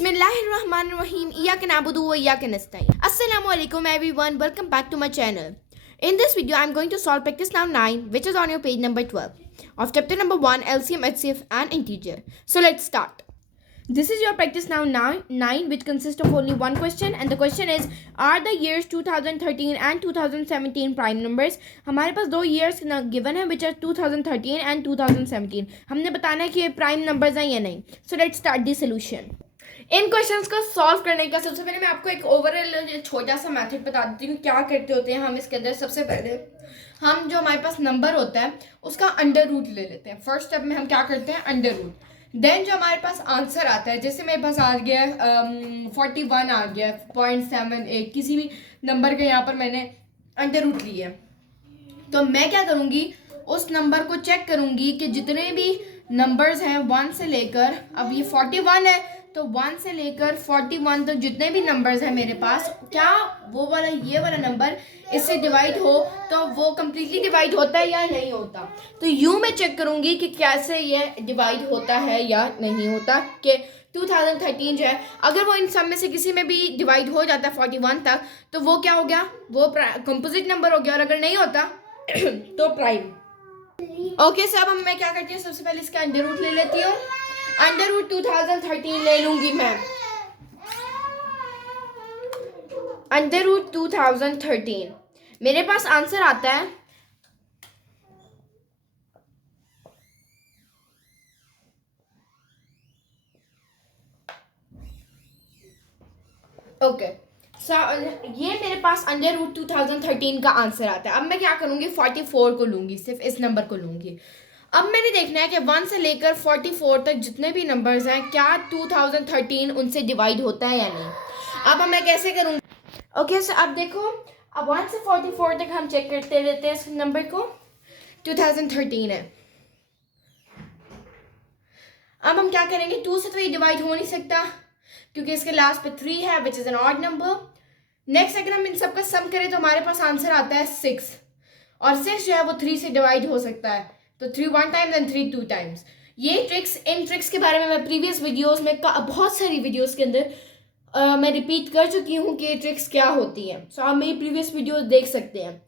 Bismillahirrahmanirrahim. Iyaka na'budu wa iyaka nasta'in. Assalamu alaikum everyone. Welcome back to my channel. In this video, I'm going to solve practice now 9, which is on your page number 12 of chapter number 1, LCM, HCF and integer. So let's start. This is your practice now 9, which consists of only one question, and the question is, are the years 2013 and 2017 prime numbers? हमारे पास दो years given है, which are 2013 and 2017. हमने बताना है कि ये prime numbers हैं या नहीं. So let's start the solution. In questions को सॉल्व करने का सबसे पहले मैं आपको एक ओवरऑल छोटा सा मेथड बता देती हूँ क्या करते होते हैं हम इसके अंदर. सबसे पहले हम जो हमारे पास नंबर होता है उसका अंडर रूट ले लेते हैं. फर्स्ट स्टेप में हम क्या करते हैं, अंडर रूट. देन जो हमारे पास आंसर आता है, जैसे मेरे पास आ गया 41 आ गया 0.78, किसी भी नंबर के यहाँ पर मैंने अंडर रूट लिया है, तो मैं क्या करूँगी, उस नंबर को चेक करूँगी कि जितने भी नंबर्स हैं 1 से लेकर, अब ये 41 है तो 1 से लेकर 41 तक जितने भी नंबर्स हैं मेरे पास, क्या वो वाला ये वाला नंबर इससे डिवाइड हो तो वो कम्प्लीटली डिवाइड होता है या नहीं होता. तो यूँ मैं चेक करूँगी कि कैसे ये डिवाइड होता है या नहीं होता. कि 2013 जो है अगर वो इन सब में से किसी में भी डिवाइड हो जाता है 41 तक तो वो क्या हो गया, वो कंपोजिट नंबर हो गया, और अगर नहीं होता तो प्राइम. ओके सर, अब मैं क्या करती हूँ, सबसे पहले इसका अंडर रूट ले लेती हूँ. अंडर रूट 2013 ले लूंगी मैं. अंडर रूट 2013 मेरे पास आंसर आता है ओके. ये मेरे पास अंडर रूट 2013 का आंसर आता है. अब मैं क्या करूंगी, 44 को लूंगी, सिर्फ इस नंबर को लूंगी. अब मैंने देखना है कि 1 से लेकर 44 तक जितने भी नंबर्स हैं क्या 2013 उनसे डिवाइड होता है या नहीं. अब मैं कैसे करूँगी, ओके सर. अब देखो, अब 1 से 44 तक हम चेक करते रहते हैं इस नंबर को. 2013 है. अब हम क्या करेंगे, 2 से तो ये डिवाइड हो नहीं सकता क्योंकि इसके लास्ट पे 3 है, which is an odd number. Next अगर हम इन सब का सम करें तो हमारे पास आंसर आता है 6, और 6 जो है वो 3 से डिवाइड हो सकता है. तो 3 1 टाइम्स एंड 3 2 टाइम्स. ये ट्रिक्स, इन ट्रिक्स के बारे में मैं प्रीवियस वीडियोस में बहुत सारी वीडियोस के अंदर मैं रिपीट कर चुकी हूँ कि ये ट्रिक्स क्या होती हैं. सो आप मेरी प्रीवियस वीडियोस देख सकते हैं.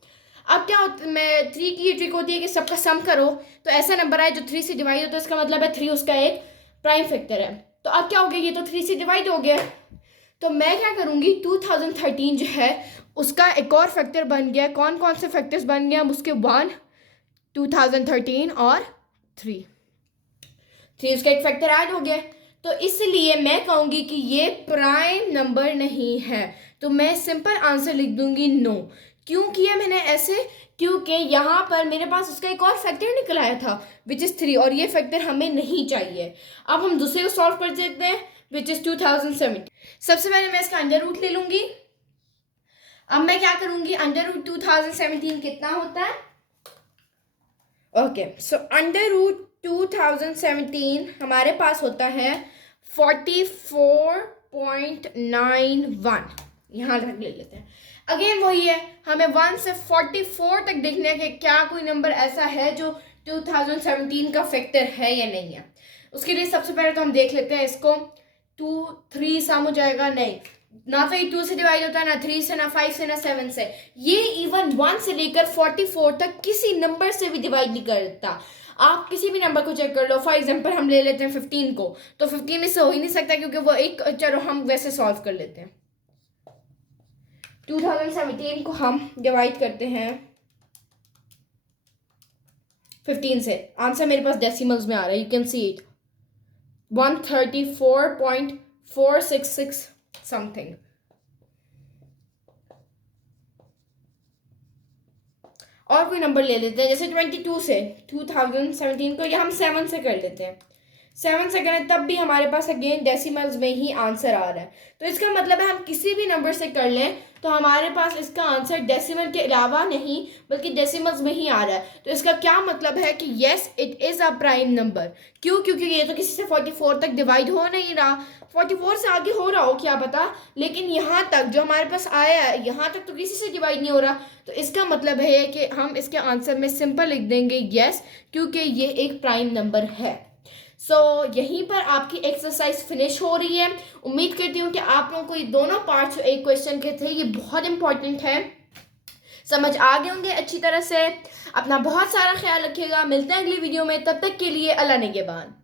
अब क्या होता है, मैं 3 की ये ट्रिक होती है कि सबका सम करो तो ऐसा नंबर आए जो 3 से डिवाइड होता है, इसका मतलब है 3 उसका एक प्राइम फैक्टर है. तो अब क्या हो गया, ये तो 3 से डिवाइड हो गया, तो मैं क्या करूँगी, 2013 जो है उसका एक और फैक्टर बन गया. कौन कौन से फैक्टर्स बन गया उसके, 1 2013 और 3 उसका एक फैक्टर ऐड हो गया. तो इसलिए मैं कहूँगी कि ये प्राइम नंबर नहीं है. तो मैं सिंपल आंसर लिख दूंगी नो. क्यों किया मैंने ऐसे, क्योंकि यहाँ पर मेरे पास उसका एक और फैक्टर निकल आया था विच इज़ 3, और ये फैक्टर हमें नहीं चाहिए. अब हम दूसरे को सॉल्व कर देते हैं विच इज़ 2017. सबसे पहले मैं इसका अंडर रूट ले लूँगी. अब मैं क्या करूँगी, अंडर रूट 2017 कितना होता है. ओके, सो अंडर रूट 2017 हमारे पास होता है 44.91. यहाँ रख ले लेते हैं. अगेन वही है, हमें 1 से 44 तक देखना है कि क्या कोई नंबर ऐसा है जो 2017 का फैक्टर है या नहीं है. उसके लिए सबसे पहले तो हम देख लेते हैं इसको. 2 3 सम हो जाएगा, नहीं ना, तो ये 2 से डिवाइड होता है, ना 3 से, ना 5 से, ना 7 से. ये इवन 1 से लेकर 44 तक किसी नंबर से भी डिवाइड नहीं करता. आप किसी भी नंबर को चेक कर लो. फॉर एग्जांपल हम ले लेते हैं 15 को, तो 15 इससे हो ही नहीं सकता क्योंकि वो एक, चलो हम वैसे सॉल्व कर लेते हैं. 2017 को हम डिवाइड करते हैं 15 से. आंसर मेरे पास डेसिमल्स में आ रहा है, you can see it, 134.466 something. और कोई नंबर ले लेते हैं, जैसे 22 से 2017 को, या हम 7 से कर लेते हैं. 7 से करें तब भी हमारे पास अगेन डेसिमल्स में ही आंसर आ रहा है. तो इसका मतलब है हम किसी भी नंबर से कर लें तो हमारे पास इसका आंसर डेसिमल के अलावा नहीं बल्कि डेसिमल्स में ही आ रहा है. तो इसका क्या मतलब है कि yes it is a prime number. क्यों, क्योंकि ये तो किसी से 44 तक डिवाइड हो नहीं रहा. 44 से आगे हो रहा हो क्या पता, लेकिन यहाँ तक जो हमारे पास आया है यहाँ तक तो किसी से डिवाइड नहीं हो रहा. तो इसका मतलब है कि हम इसके आंसर में सिंपल लिख देंगे येस, क्योंकि ये एक प्राइम नंबर है. यहीं पर आपकी एक्सरसाइज फिनिश हो रही है। उम्मीद करती हूँ कि आप लोगों को ये दोनों पार्ट्स जो एक क्वेश्चन के थे ये बहुत इंपॉर्टेंट है, समझ आ गए होंगे अच्छी तरह से। अपना बहुत सारा ख्याल रखिएगा, मिलते हैं अगली वीडियो में, तब तक के लिए अल्लाह निगहबान।